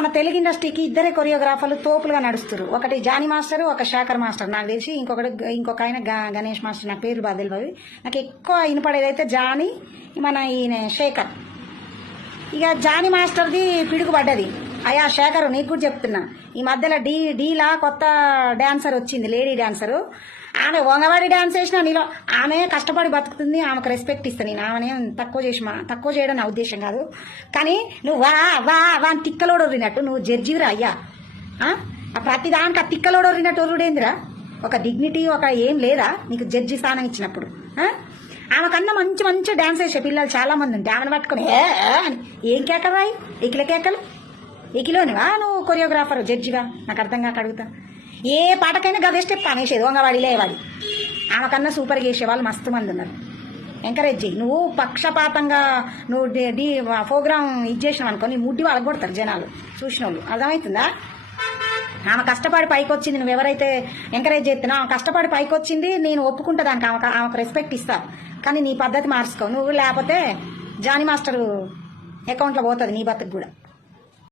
మన తెలుగు ఇండస్ట్రీకి ఇద్దరే కొరియోగ్రాఫర్లు తోపులుగా నడుస్తారు. ఒకటి జానీ మాస్టర్, ఒక శేఖర్ మాస్టర్. నాకు తెలిసి ఇంకొక ఆయన గణేష్ మాస్టర్. నాకు పేరు బాగా తెలియదు. నాకు ఎక్కువ వినపడేదైతే జానీ, మన ఈయన శేఖర్. ఇక జానీ మాస్టర్ది పిడుగుపడ్డది. అయ్యా శేఖర్, నీకు కూడా చెప్తున్నా, ఈ మధ్యలో డీలా కొత్త డాన్సర్ వచ్చింది, లేడీ డాన్సరు. ఆమె వంగవాడి డాన్స్ చేసినా నీలో ఆమె కష్టపడి బతుకుతుంది, ఆమెకు రెస్పెక్ట్ ఇస్తాను నేను. ఆమెనే తక్కువ చేయడం నా ఉద్దేశం కాదు. కానీ నువ్వు వా వా వా అని తిక్కలోడొరినట్టు నువ్వు జడ్జివిరా అయ్యా. ప్రతి దానికి ఆ తిక్కలోడొరినట్టు ఒరుడేందిరా? ఒక డిగ్నిటీ ఒక ఏం లేదా నీకు జడ్జి స్థానం ఇచ్చినప్పుడు? ఆమెకన్నా మంచి మంచి డాన్స్ వేసే పిల్లలు చాలా మంది ఉంటే ఆమెను పట్టుకుని ఏం కేకలు రాయి, ఎకిల కేకలు. ఎకిలోనివా నువ్వు కొరియోగ్రాఫర్ జడ్జిగా? నాకు అర్థం కాక అడుగుతా. ఏ పాటకైనా గదే స్టెప్ అనేసేది వంగవాడి లేవాడి. ఆమెకన్నా సూపర్గా వేసేవాళ్ళు మస్తు మంది ఉన్నారు. ఎంకరేజ్ చేయి. నువ్వు పక్షపాతంగా నువ్వు ప్రోగ్రామ్ ఇది చేసినావు అనుకో, నీ ముడ్డి వాళ్ళకి కొడతారు జనాలు చూసిన వాళ్ళు. అర్థమవుతుందా? ఆమె కష్టపడి పైకి వచ్చింది, నువ్వు ఎవరైతే ఎంకరేజ్ చేస్తున్నావు ఆమె కష్టపడి పైకి వచ్చింది, నేను ఒప్పుకుంటా దానికి. ఆమెకు రెస్పెక్ట్ ఇస్తా. కానీ నీ పద్ధతి మార్చుకో నువ్వు, లేకపోతే జానీ మాస్టర్ అకౌంట్లో పోతుంది నీ బతుకు కూడా.